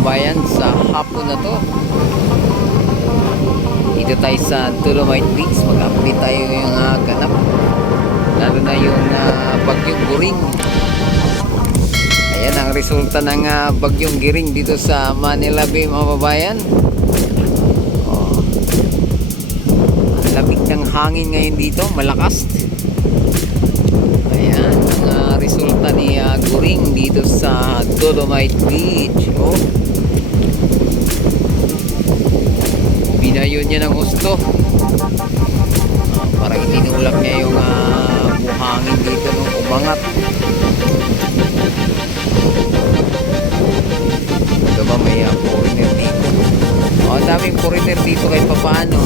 kababayan, sa hapon na to dito tayo sa Dolomite Beach. Mag-update tayo yung ganap, lalo na yung bagyong Goring. Ayan ang resulta ng bagyong Goring dito sa Manila Bay, mga kababayan. Ang lamig ng hangin ngayon dito, malakas. Ayan ang resulta ni Goring dito sa Dolomite Beach. Binayo niya ng gusto. Parang itinulak niya yung buhangin dito nung umangat. Ito ba may foreigner dito? Ang daming foreigner dito kahit papaano.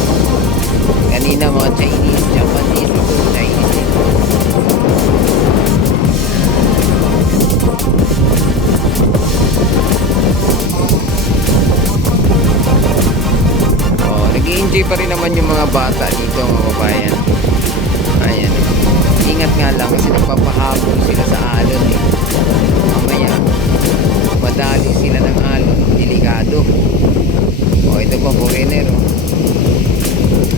Kanina mga Chinese, Japanese, Chinese. Nag-i-enjoy pa rin naman yung mga bata dito, mga kababayan. Ayan. Ingat nga lang kasi nagpapahabol sila sa alon eh. Mamaya madali sila ng alon, delikado. Ito pa foreigner.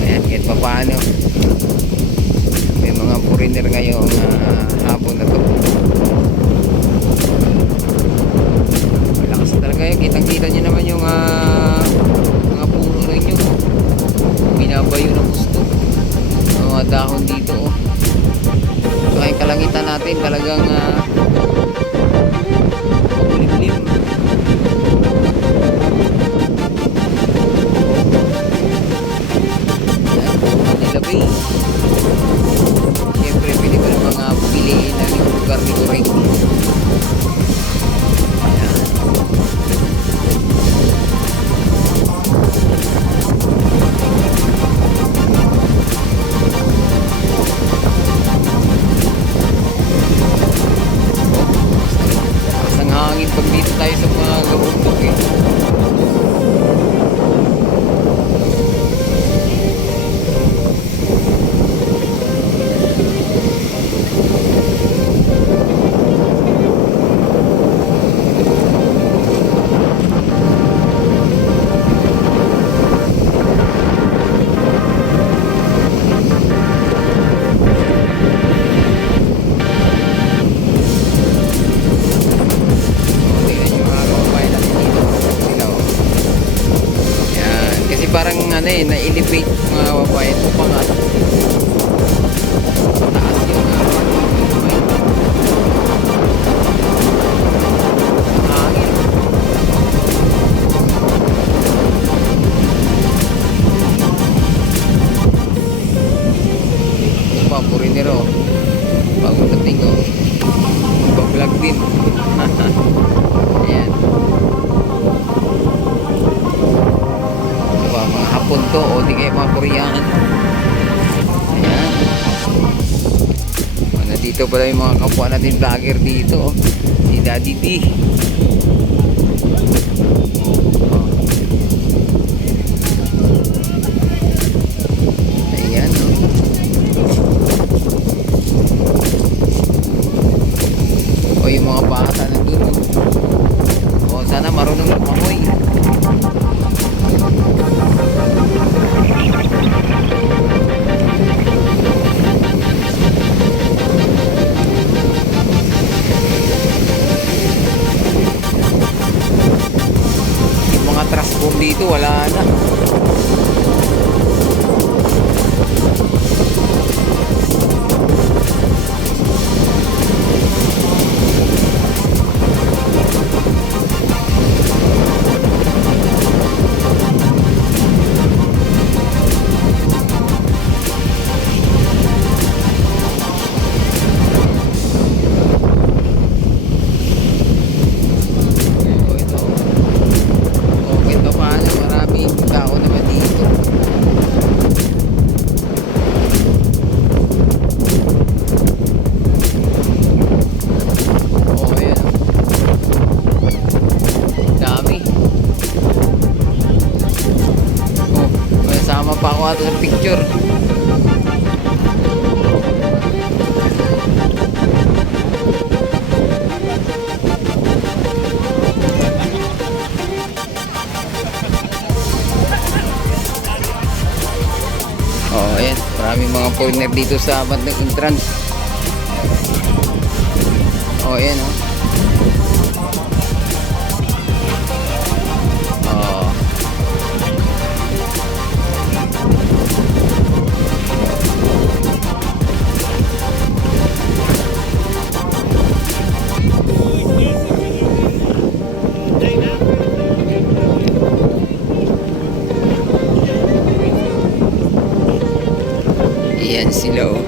Ayan, kahit pa paano may mga foreigner ngayong hapon na to. Malakas talaga yun. Kitang-kita nyo naman yung mga puno ninyo. Binabayo ng gusto ang mga dahon dito. So yung kalangitan natin talagang makulimlim. Manila Bay. Siyempre pwede ko ng mga piliin ng lugar ni Goring. Hangin pag dito tayo sa mga gabundok eh. Parang na-elevate mga kababayan o pangat taas yung hangin. Papurinero bagong dating iba-vlog din. Ayan, mga Hapon to o di kaya mga Korean. Ayan, nandito pala yung mga kapwa natin vlogger dito, si Daddy D. Ayan yung mga bata nandun. Sana marunong lumamoy. Trasbom dito wala na. foreigner dito sa bandang entrance. Oh, ayan oh. Oh. Ayan sila oh.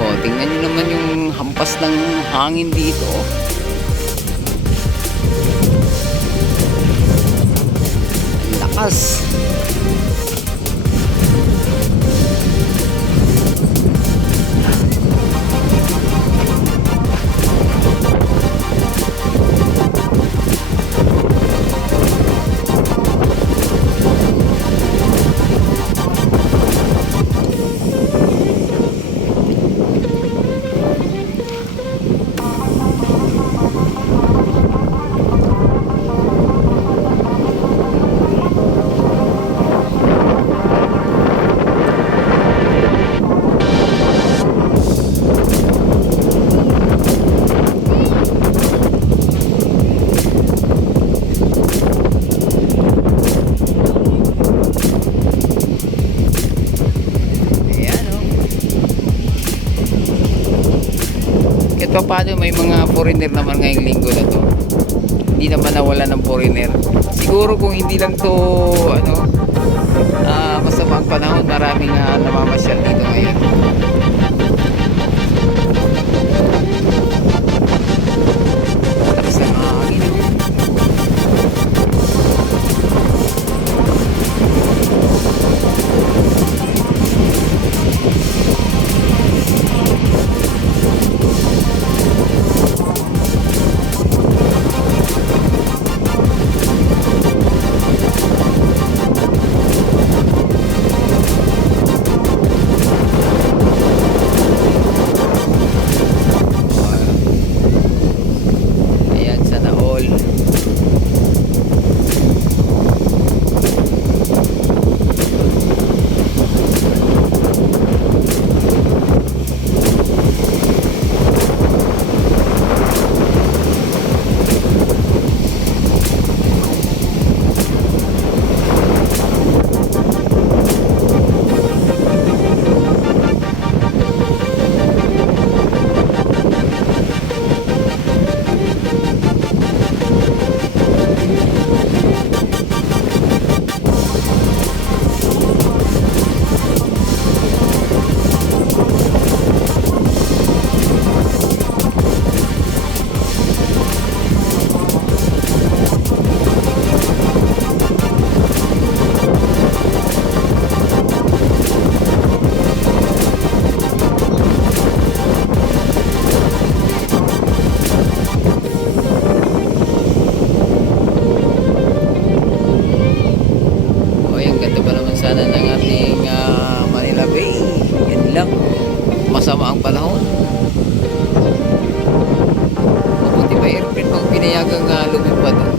Oh, tingnan nyo naman yung hampas ng hangin dito. Ang lakas. Kahit pa paano may mga foreigner naman ngayong linggo na to. Hindi naman nawala ng foreigner. Siguro kung hindi lang to masama ang panahon, maraming namamasyal dito ngayon. Tapos ang hangin. Sana ng ating Manila Bay. Yan lang, masama ang panahon. Mabuti pa airplane pag pinayagang lumipad.